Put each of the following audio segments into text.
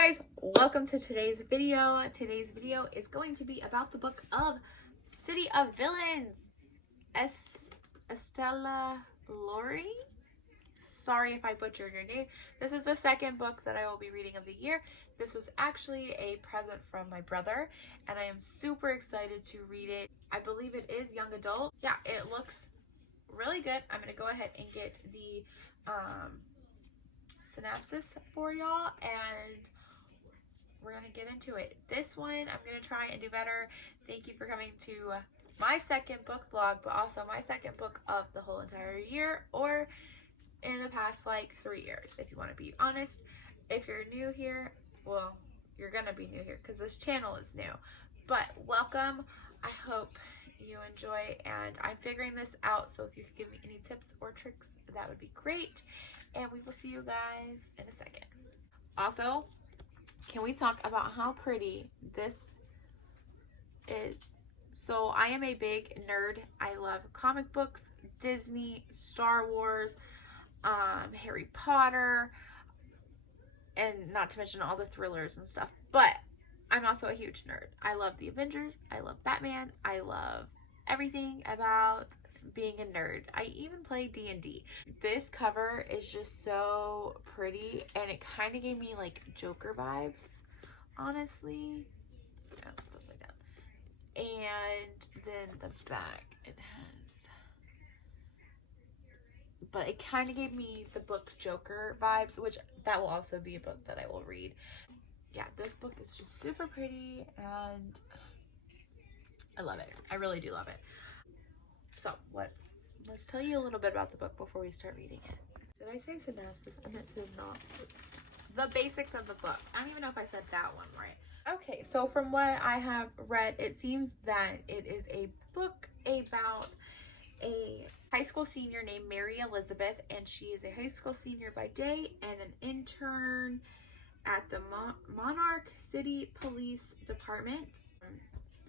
Hey guys, welcome to today's video. Today's video is going to be about the book of City of Villains, Estelle Laure. Sorry if I butchered your name. This is the second book that I will be reading of the year. This was actually a present from my brother, and I am super excited to read it. I believe it is young adult. Yeah, it looks really good. I'm going to go ahead and get the synopsis for y'all, and we're gonna get into it. This one I'm gonna try and do better. Thank you for coming to my second book vlog, but also my second book of the whole entire year, or in the past like 3 years, if you want to be honest. If you're new here, well, you're gonna be new here because this channel is new, but welcome. I hope you enjoy, and I'm figuring this out, so if you could give me any tips or tricks, that would be great. And we will see you guys in a second. Also, can we talk about how pretty this is? So I am a big nerd. I love comic books, Disney, Star Wars, Harry Potter, and not to mention all the thrillers and stuff. But I'm also a huge nerd. I love the Avengers. I love Batman. I love everything about being a nerd. I even play D&D. This cover is just so pretty, and it kind of gave me like Joker vibes, honestly. Oh, it's upside down. And then the back, it has, but it kind of gave me the book Joker vibes, which that will also be a book that I will read. Yeah, this book is just super pretty, and I love it. I really do love it. So let's tell you a little bit about the book before we start reading it. Did I say synopsis? I meant synopsis. The basics of the book. I don't even know if I said that one right. Okay, so from what I have read, it seems that it is a book about a high school senior named Mary Elizabeth, and she is a high school senior by day and an intern at the Monarch City Police Department.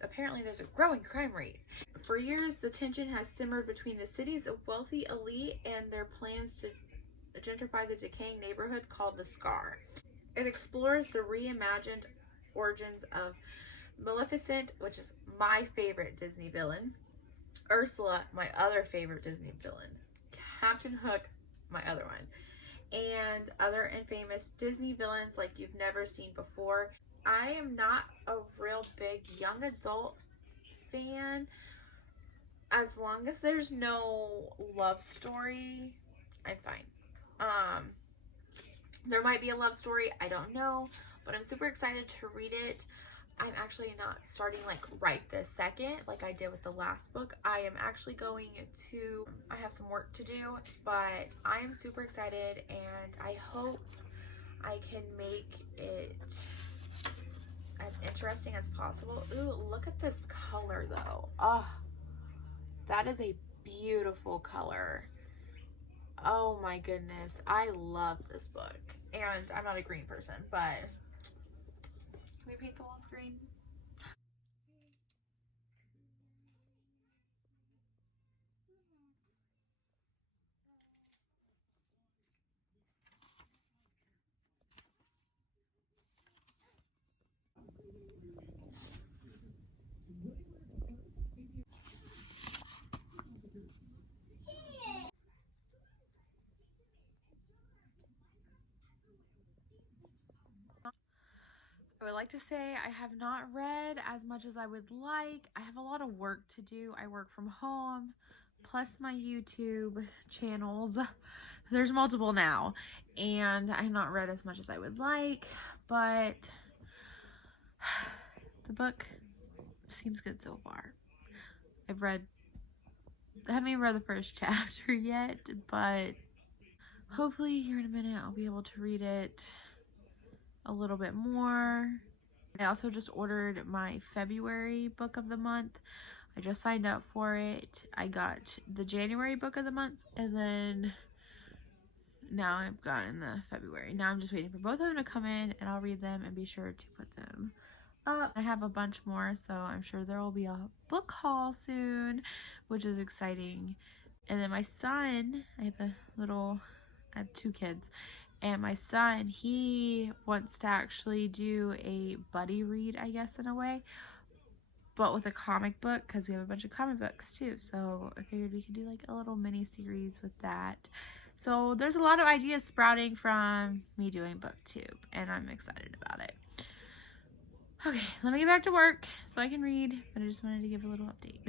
Apparently there's a growing crime rate. For years, the tension has simmered between the city's wealthy elite and their plans to gentrify the decaying neighborhood called the Scar. It explores the reimagined origins of Maleficent, which is my favorite Disney villain, Ursula, my other favorite Disney villain, Captain Hook, my other one, and other infamous Disney villains like you've never seen before. I am not a real big young adult fan. As long as there's no love story, I'm fine. There might be a love story, I don't know, but I'm super excited to read it. I'm actually not starting like right this second like I did with the last book. I am actually going to, I have some work to do, but I am super excited, and I hope I can make it as interesting as possible. Ooh, look at this color though. Oh, that is a beautiful color. Oh my goodness, I love this book. And I'm not a green person, but can we paint the walls green? I would like to say I have not read as much as I would like. I have a lot of work to do. I work from home, plus my YouTube channels. There's multiple now, and I have not read as much as I would like, but the book seems good so far. I haven't even read the first chapter yet, but hopefully here in a minute I'll be able to read it a little bit more. I also just ordered my February book of the month. I just signed up for it. I got the January book of the month, and then now I've gotten the February. Now I'm just waiting for both of them to come in, and I'll read them and be sure to put them up. I have a bunch more, so I'm sure there will be a book haul soon, which is exciting. And then my son, I have 2 kids, And my son, he wants to actually do a buddy read, I guess, in a way, but with a comic book, because we have a bunch of comic books too. So I figured we could do like a little mini series with that. So there's a lot of ideas sprouting from me doing booktube, and I'm excited about it. Okay, let me get back to work so I can read, but I just wanted to give a little update.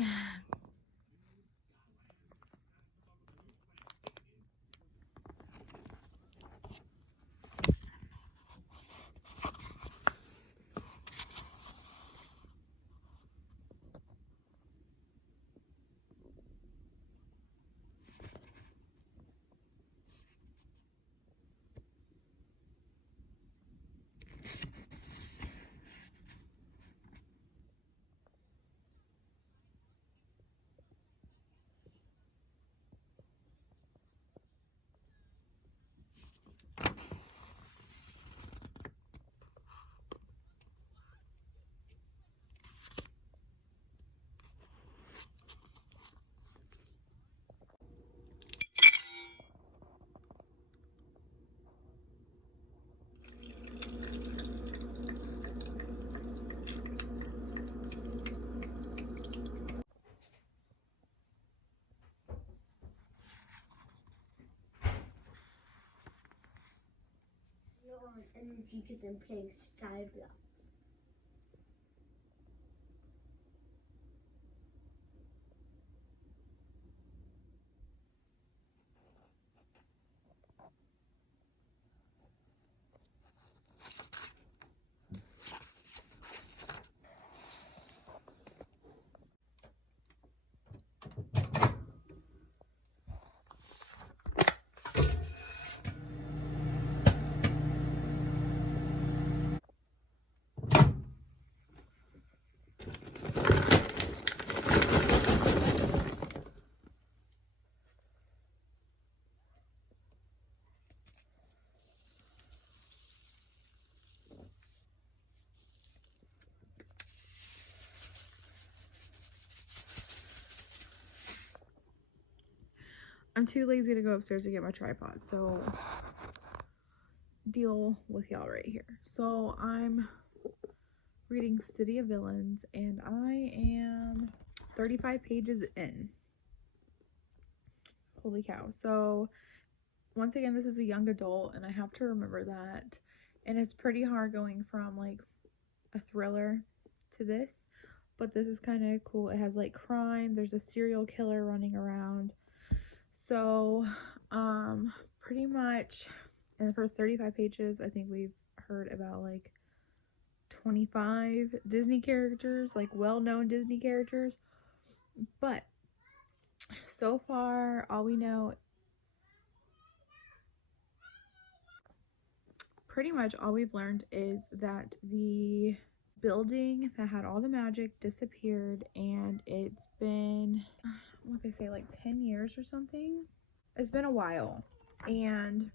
And because I'm playing Skyblock. I'm too lazy to go upstairs to get my tripod, so deal with y'all right here. So I'm reading City of Villains, and I am 35 pages in. Holy cow. So once again, this is a young adult, and I have to remember that. And it's pretty hard going from like a thriller to this, but this is kind of cool. It has like crime, there's a serial killer running around. So pretty much in the first 35 pages, I think we've heard about like 25 Disney characters, like well-known Disney characters. But so far, all we know, pretty much all we've learned is that the building that had all the magic disappeared, and it's been, what they say, like 10 years or something. It's been a while, and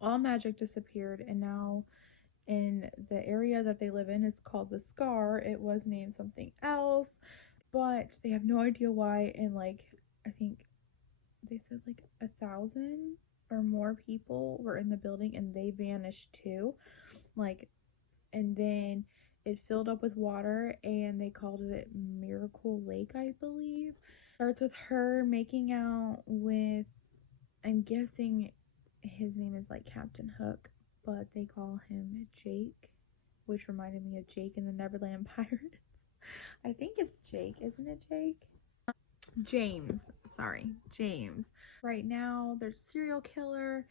all magic disappeared, and now in the area that they live in is called the Scar. It was named something else, but they have no idea why. And like, I think they said like 1,000 or more people were in the building, and they vanished too. Like, and then it filled up with water, and they called it Miracle Lake, I believe. Starts with her making out with, I'm guessing his name is like Captain Hook, but they call him Jake, which reminded me of Jake in the Neverland Pirates. I think it's Jake, isn't it Jake? James, sorry, James. Right now there's a serial killer,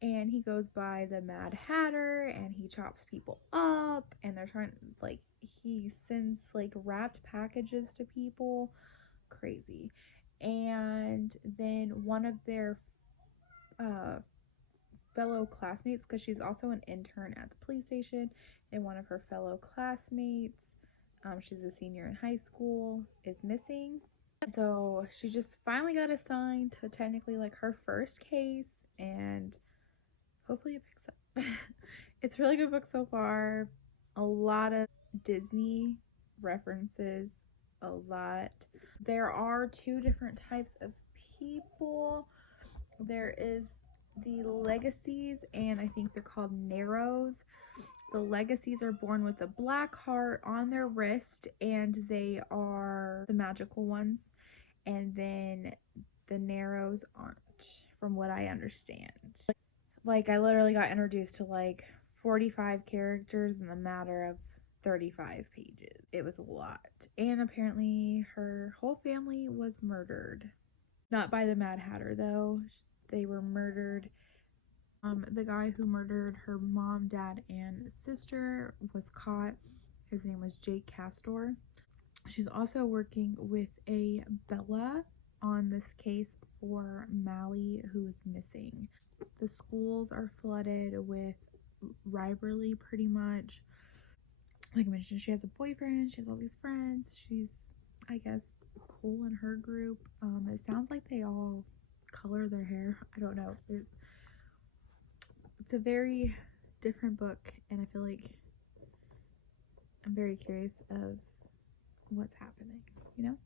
and he goes by the Mad Hatter, and he chops people up, and they're trying, like, he sends like wrapped packages to people. Crazy. And then one of their fellow classmates, because she's also an intern at the police station, and one of her fellow classmates, she's a senior in high school, is missing. So she just finally got assigned to technically like her first case, and hopefully it picks up. It's a really good book so far. A lot of Disney references, a lot. There are two different types of people. There is the legacies, and I think they're called narrows. The legacies are born with a black heart on their wrist, and they are the magical ones. And then the narrows aren't, from what I understand. Like, I literally got introduced to like 45 characters in the matter of 35 pages. It was a lot. And apparently her whole family was murdered. Not by the Mad Hatter, though. They were murdered. The guy who murdered her mom, dad, and sister was caught. His name was Jake Castor. She's also working with a Bella on this case for Mally, who is missing. The schools are flooded with rivalry, pretty much. Like I mentioned, she has a boyfriend, she has all these friends, she's, I guess, cool in her group. It sounds like they all color their hair. I don't know. It's a very different book, and I feel like I'm very curious of what's happening, you know?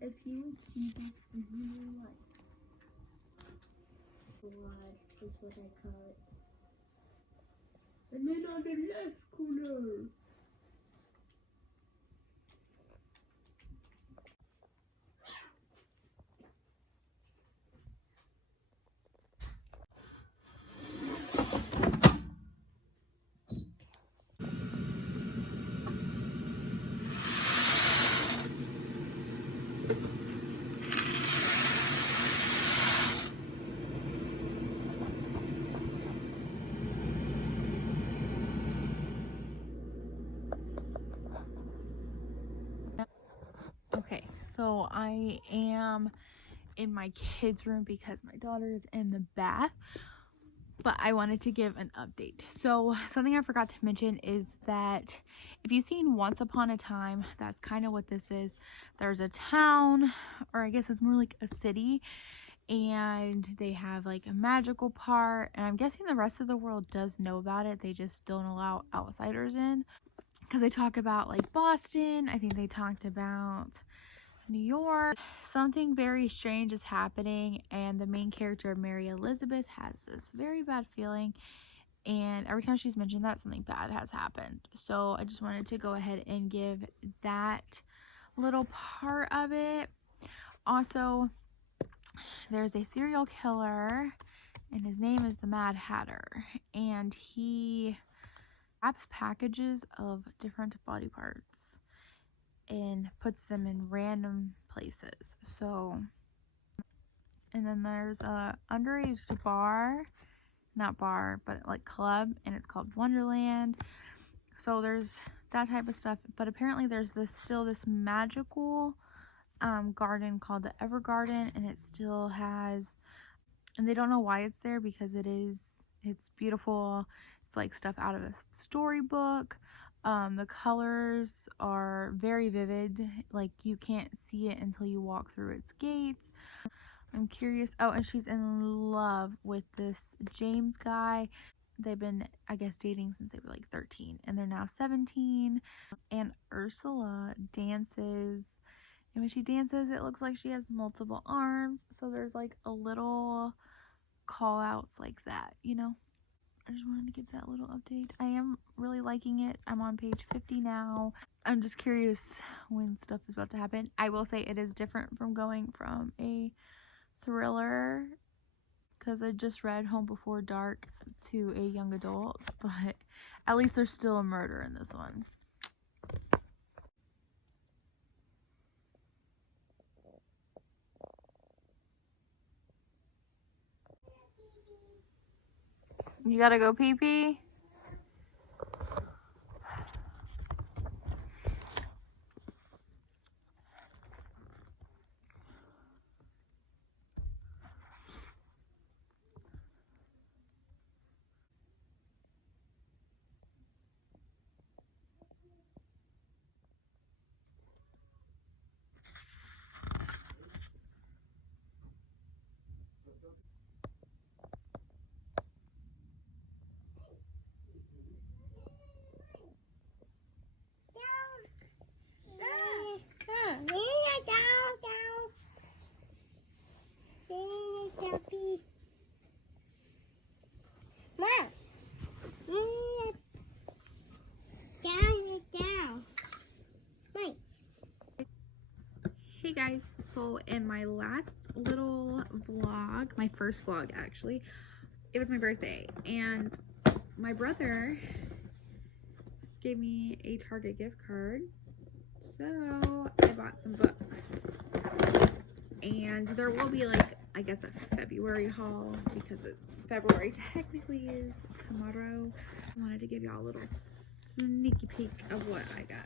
If you would see this in real life, blood is what I call it. And then on the left corner. Okay, so I am in my kids' room because my daughter is in the bath, but I wanted to give an update. So something I forgot to mention is that if you've seen Once Upon a Time, that's kind of what this is. There's a town, or I guess it's more like a city, and they have like a magical part, and I'm guessing the rest of the world does know about it. They just don't allow outsiders in, because they talk about like Boston. I think they talked about New York. Something very strange is happening, and the main character, Mary Elizabeth, has this very bad feeling, and every time she's mentioned that, something bad has happened. So I just wanted to go ahead and give that little part of it. Also, there's a serial killer, and his name is the Mad Hatter, and he wraps packages of different body parts and puts them in random places. So, and then there's a underage bar, not bar, but like club, and it's called Wonderland. So there's that type of stuff, but apparently there's still this magical garden called the Evergarden, and it still has, and they don't know why it's there, because it's beautiful. It's like stuff out of a storybook. The colors are very vivid, like you can't see it until you walk through its gates. I'm curious. Oh, and she's in love with this James guy. They've been, I guess, dating since they were like 13, and they're now 17. And Ursula dances, and when she dances, it looks like she has multiple arms. So there's like a little call outs like that, you know? I just wanted to give that little update. I am really liking it. I'm on page 50 now. I'm just curious when stuff is about to happen. I will say it is different from going from a thriller, because I just read Home Before Dark, to a young adult, but at least there's still a murder in this one. You gotta go pee pee? Hey guys, so in my last little vlog, my first vlog actually, it was my birthday and my brother gave me a Target gift card, so I bought some books, and there will be like, I guess, a February haul because February technically is tomorrow. I wanted to give y'all a little sneaky peek of what I got.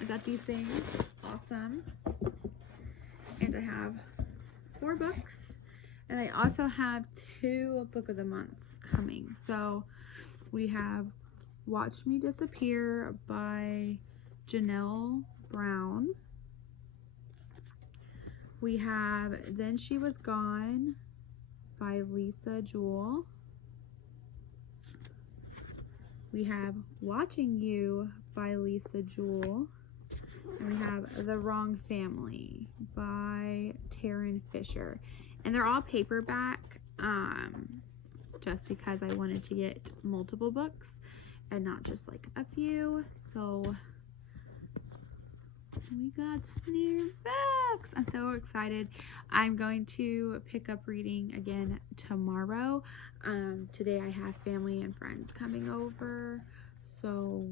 I got these things, awesome, and I have 4 books, and I also have 2 book of the month coming. So we have Watch Me Disappear by Janelle Brown. We have Then She Was Gone by Lisa Jewell. We have Watching You by Lisa Jewell. And we have The Wrong Family by Taryn Fisher. And they're all paperback, just because I wanted to get multiple books and not just like a few. So we got new books. I'm so excited. I'm going to pick up reading again tomorrow. Today I have family and friends coming over, so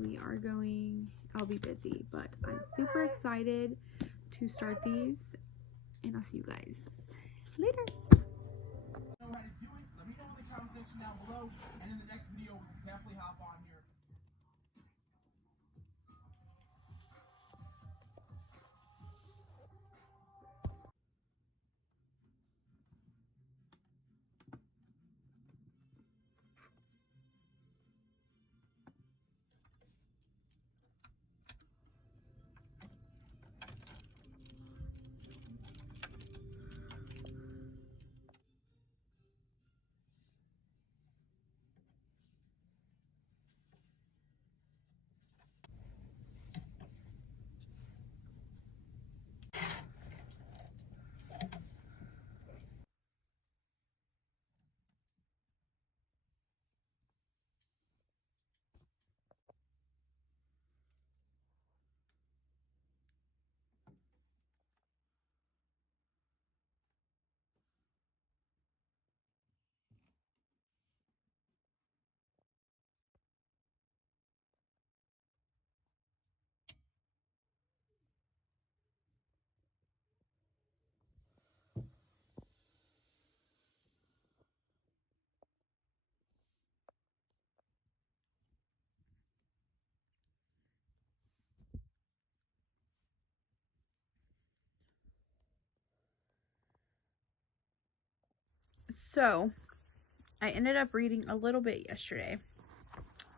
we are going, I'll be busy, but I'm super excited to start these, and I'll see you guys later. Know how to do it? Let me know in the comment section down below, and in the next video we can definitely hop on here. So I ended up reading a little bit yesterday,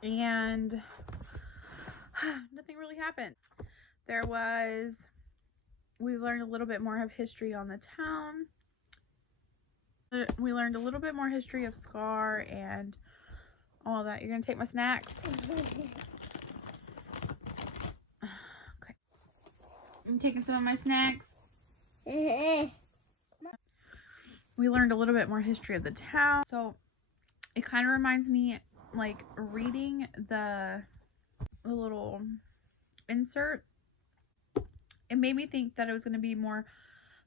and nothing really happened. We learned a little bit more of history on the town. We learned a little bit more history of Scar and all that. You're gonna take my snacks? Okay. I'm taking some of my snacks. We learned a little bit more history of the town. So it kind of reminds me, like, reading the little insert. It made me think that it was going to be more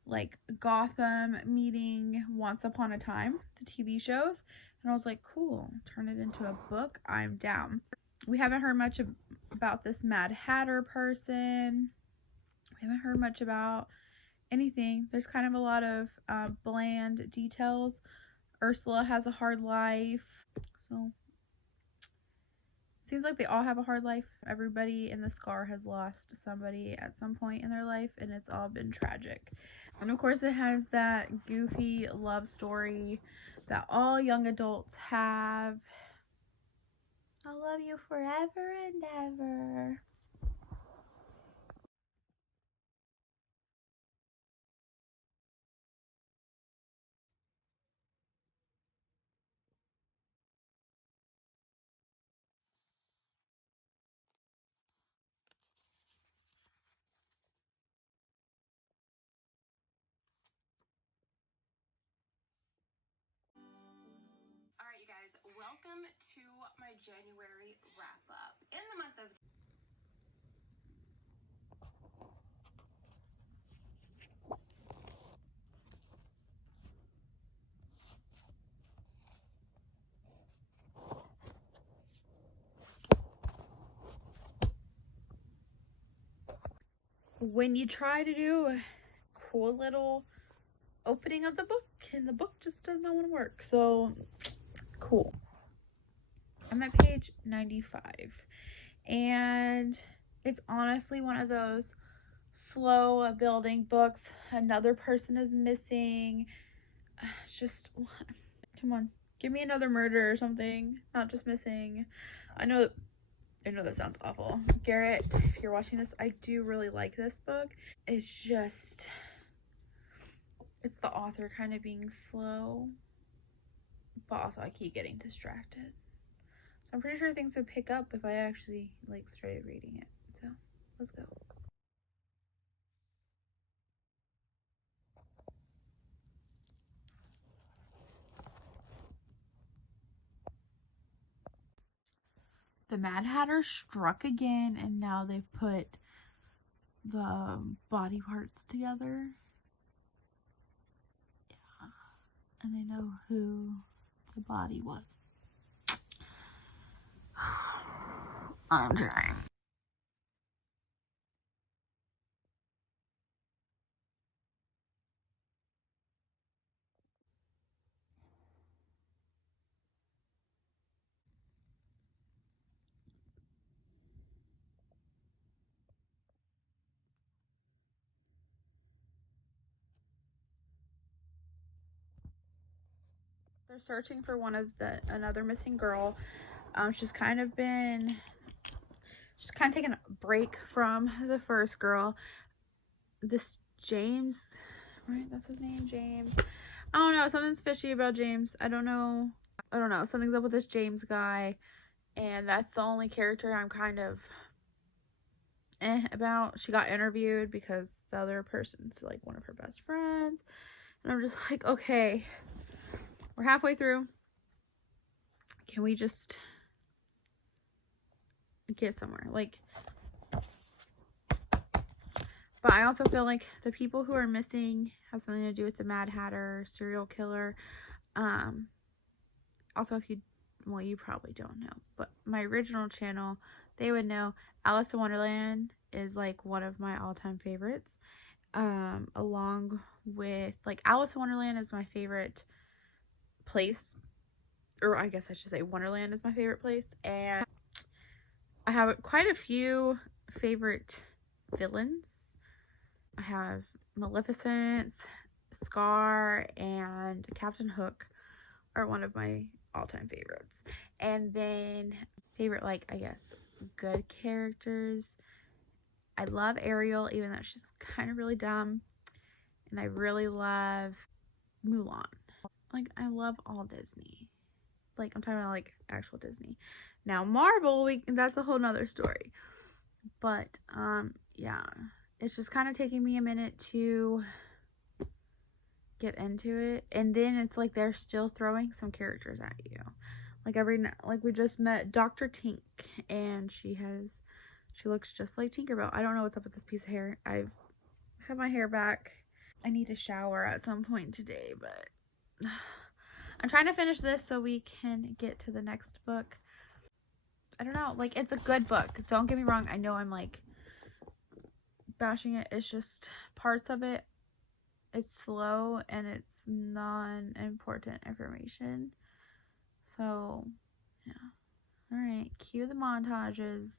like Gotham meeting Once Upon a Time, the TV shows. And I was like, cool, turn it into a book. I'm down. We haven't heard much about this Mad Hatter person. We haven't heard much about anything. There's kind of a lot of bland details. Ursula has a hard life. So seems like they all have a hard life. Everybody in the Scar has lost somebody at some point in their life, and it's all been tragic. And of course it has that goofy love story that all young adults have. I'll love you forever and ever. welcome to my January wrap up. In the month of when you try to do a cool little opening of the book and the book just does not want to work. So cool. I'm at page 95 and it's honestly one of those slow building books. Another person is missing. Just come on, give me another murder or something, not just missing. I know that sounds awful. Garrett, if you're watching this, I do really like this book. It's just, it's the author kind of being slow, but also I keep getting distracted. I'm pretty sure things would pick up if I actually like started reading it. So let's go. The Mad Hatter struck again, and now they've put the body parts together. Yeah. And they know who the body was. I'm trying. They're searching for another missing girl. She's kind of taken a break from the first girl. This James, right? That's his name, James. I don't know. Something's fishy about James. I don't know. Something's up with this James guy. And that's the only character I'm kind of about. She got interviewed because the other person's like one of her best friends. And I'm just like, okay, we're halfway through. Can we just get somewhere? Like, but I also feel like the people who are missing have something to do with the Mad Hatter serial killer. Also, if you, well, you probably don't know, but my original channel, they would know Alice in Wonderland is like one of my all-time favorites. Along with, like, Alice in Wonderland is my favorite place, or I guess I should say Wonderland is my favorite place, and I have quite a few favorite villains. I have Maleficent, Scar, and Captain Hook are one of my all-time favorites. And then favorite, like, I guess, good characters. I love Ariel, even though she's kind of really dumb. And I really love Mulan. Like, I love all Disney. Like, I'm talking about, like, actual Disney. Now, Marvel, that's a whole nother story. But, yeah. It's just kind of taking me a minute to get into it. And then it's like they're still throwing some characters at you. Like, we just met Dr. Tink. And she looks just like Tinkerbell. I don't know what's up with this piece of hair. I've had my hair back. I need a shower at some point today, but I'm trying to finish this so we can get to the next book. I don't know, like, it's a good book. Don't get me wrong. I know I'm like bashing it. It's just parts of it, it's slow and it's non-important information. So, yeah. All right, cue the montages.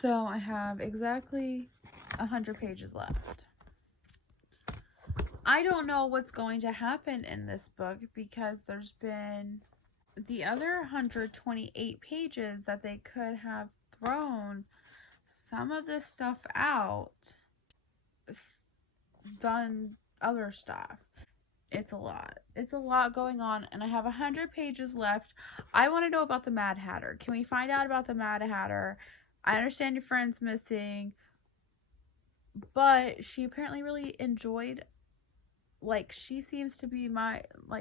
So I have exactly 100 pages left. I don't know what's going to happen in this book because there's been the other 128 pages that they could have thrown some of this stuff out, done other stuff. It's a lot. It's a lot going on, and I have 100 pages left. I want to know about the Mad Hatter. Can we find out about the Mad Hatter? I understand your friend's missing, but she apparently really enjoyed, like, she seems to be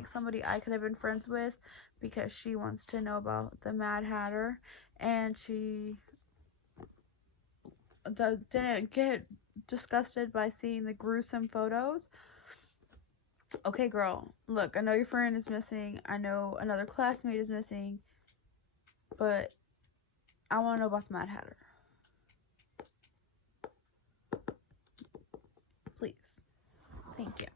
somebody I could have been friends with because she wants to know about the Mad Hatter, and she didn't get disgusted by seeing the gruesome photos. Okay, girl, look, I know your friend is missing. I know another classmate is missing, but I want to know about the Mad Hatter. Please. Thank you.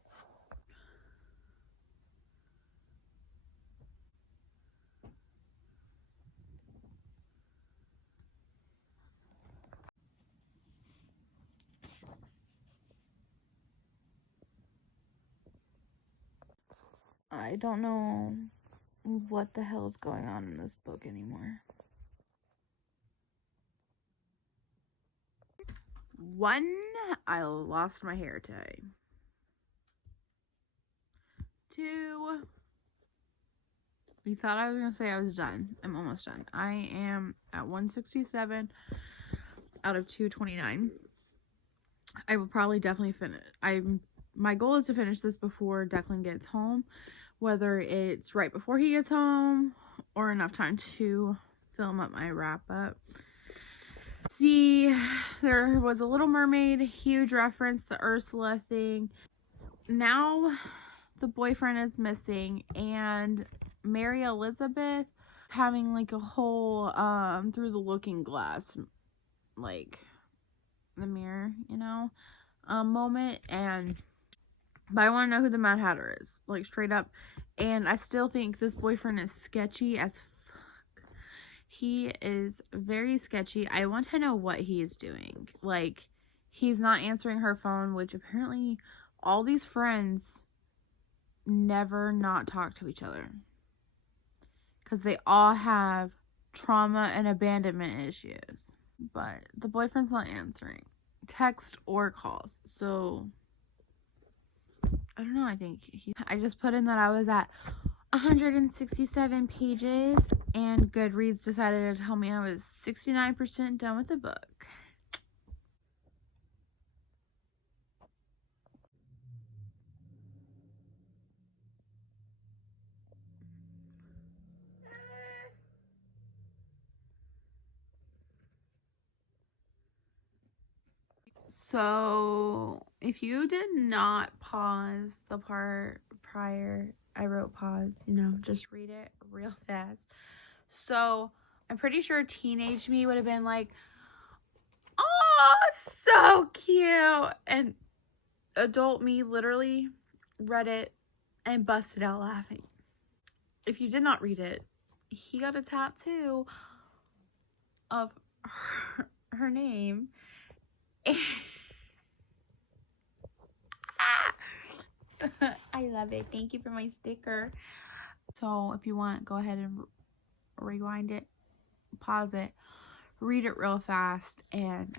I don't know what the hell is going on in this book anymore. 1, I lost my hair today. 2, you thought I was going to say I was done. I'm almost done. I am at 167 out of 229. I will probably definitely finish. My goal is to finish this before Declan gets home, whether it's right before he gets home or enough time to film up my wrap up. See, there was a Little Mermaid, huge reference, the Ursula thing. Now the boyfriend is missing, and Mary Elizabeth having like a whole through the looking glass, like the mirror, you know, moment. But I want to know who the Mad Hatter is, like, straight up. And I still think this boyfriend is sketchy as fuck. He is very sketchy. I want to know what he is doing. Like, he's not answering her phone, which apparently all these friends never not talk to each other, because they all have trauma and abandonment issues. But the boyfriend's not answering text or calls, so I don't know. I think I just put in that I was at 167 pages, and Goodreads decided to tell me I was 69% done with the book. So, if you did not pause the part prior, I wrote pause, you know, just read it real fast. So, I'm pretty sure teenage me would have been like, oh, so cute. And adult me literally read it and busted out laughing. If you did not read it, he got a tattoo of her name. I love it. Thank you for my sticker. So if you want, go ahead and rewind it, pause it, read it real fast, and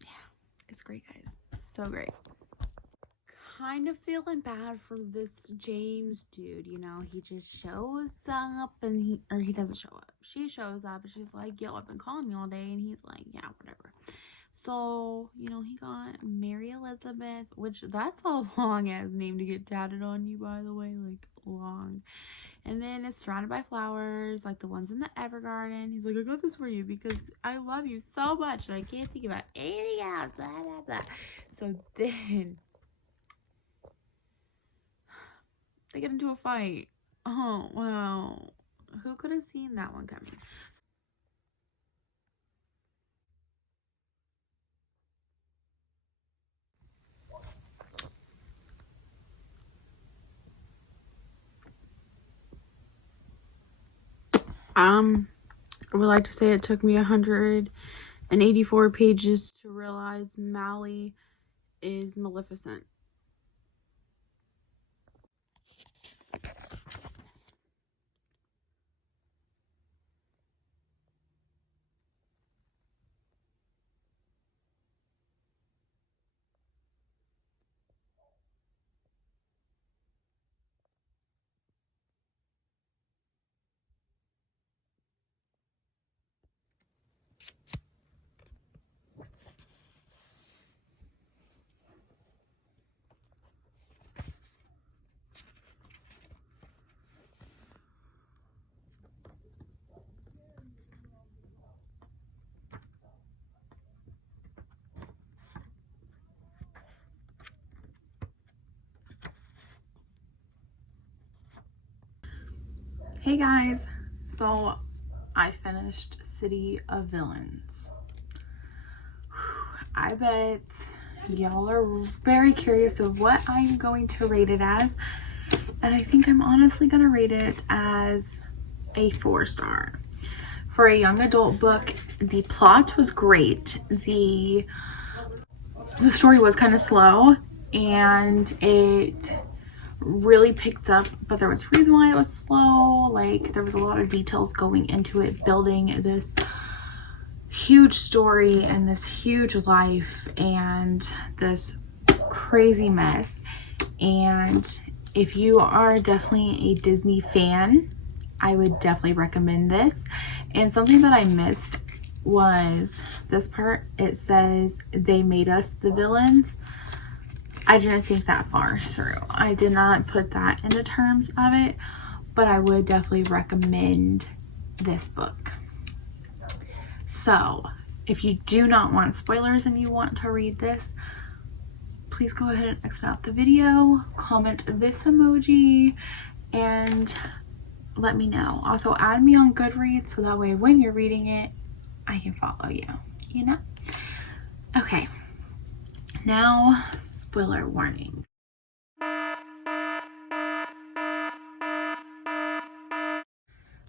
yeah, it's great, guys. So great. Kind of feeling bad for this James dude, you know. He just shows up, and he doesn't show up. She shows up and she's like, yo, I've been calling you all day, and he's like, yeah, whatever. So, you know, he got Mary Elizabeth, which that's a long ass name to get tatted on you, by the way, like, long. And then it's surrounded by flowers, like the ones in the Evergarden. He's like, I got this for you because I love you so much and I can't think about anything else, blah, blah, blah. So then they get into a fight. Oh, wow. Who could have seen that one coming? I would like to say it took me 100 and 84 pages to realize Mally is Maleficent. Hey guys, so I finished City of Villains. I bet y'all are very curious of what I'm going to rate it as, and I think I'm honestly gonna rate it as a 4-star. For a young adult book, the plot was great. The story was kind of slow and it really picked up, but there was a reason why it was slow. Like, there was a lot of details going into it, building this huge story and this huge life and this crazy mess. And if you are definitely a Disney fan, I would definitely recommend this. And something that I missed was this part. It says they made us the villains. I didn't think that far through. I did not put that into terms of it, but I would definitely recommend this book. So if you do not want spoilers and you want to read this, please go ahead and exit out the video, comment this emoji, and let me know. Also add me on Goodreads so that way when you're reading it, I can follow you, you know? Okay, now spoiler warning.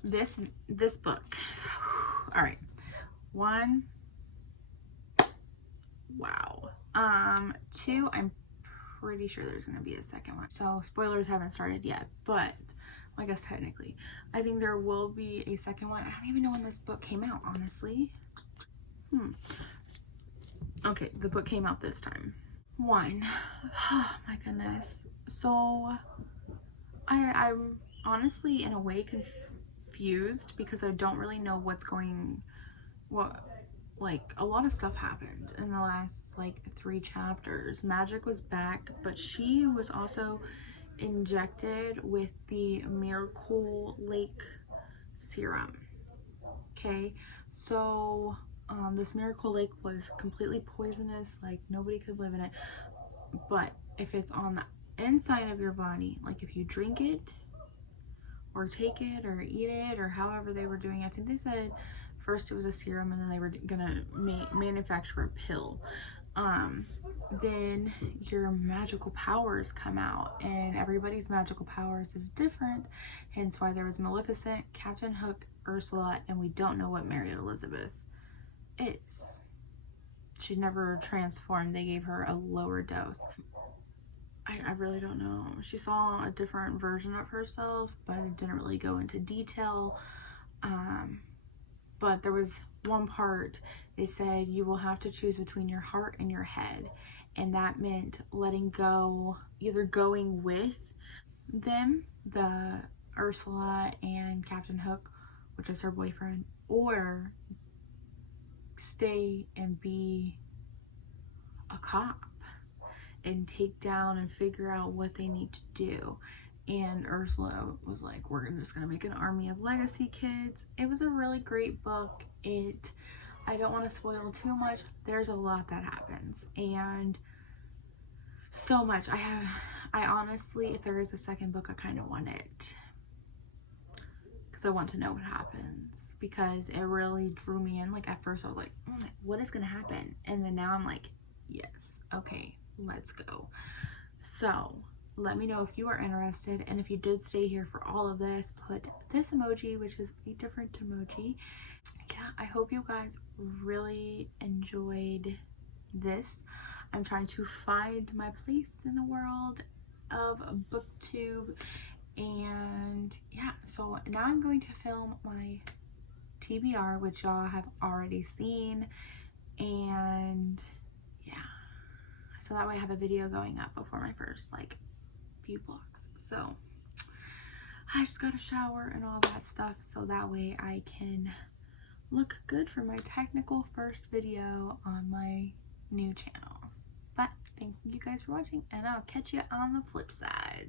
This book. All right. 1. Wow. 2, I'm pretty sure there's going to be a second one. So spoilers haven't started yet, but I guess technically I think there will be a second one. I don't even know when this book came out, honestly. Okay, the book came out this time. 1. Oh my goodness. So I'm honestly in a way confused because I don't really know like a lot of stuff happened in the last like 3 chapters. Magic was back, but she was also injected with the Miracle Lake serum. Okay, so this Miracle Lake was completely poisonous, like nobody could live in it. But if it's on the inside of your body, like if you drink it or take it or eat it or however they were doing, I think they said first it was a serum and then they were gonna manufacture a pill. Then your magical powers come out, and everybody's magical powers is different, hence why there was Maleficent, Captain Hook, Ursula, and we don't know what Mary Elizabeth is. She never transformed. They gave her a lower dose. I really don't know. She saw a different version of herself, but it didn't really go into detail. But there was one part, they said you will have to choose between your heart and your head. And that meant letting go, either going with them, the Ursula and Captain Hook, which is her boyfriend, or stay and be a cop and take down and figure out what they need to do. And Ursula was like, we're just gonna make an army of legacy kids. It was a really great book. I don't want to spoil too much. There's a lot that happens, and so much. I honestly, if there is a second book, I kind of want it because I want to know what happens, because it really drew me in. Like at first I was like, oh, what is gonna happen? And then now I'm like, yes, okay, let's go. So let me know if you are interested, and if you did stay here for all of this, put this emoji, which is a different emoji. Yeah, I hope you guys really enjoyed this. I'm trying to find my place in the world of booktube, and yeah, so now I'm going to film my TBR, which y'all have already seen, and yeah, so that way I have a video going up before my first like few vlogs. So I just got a shower and all that stuff, so that way I can look good for my technical first video on my new channel. But thank you guys for watching, and I'll catch you on the flip side.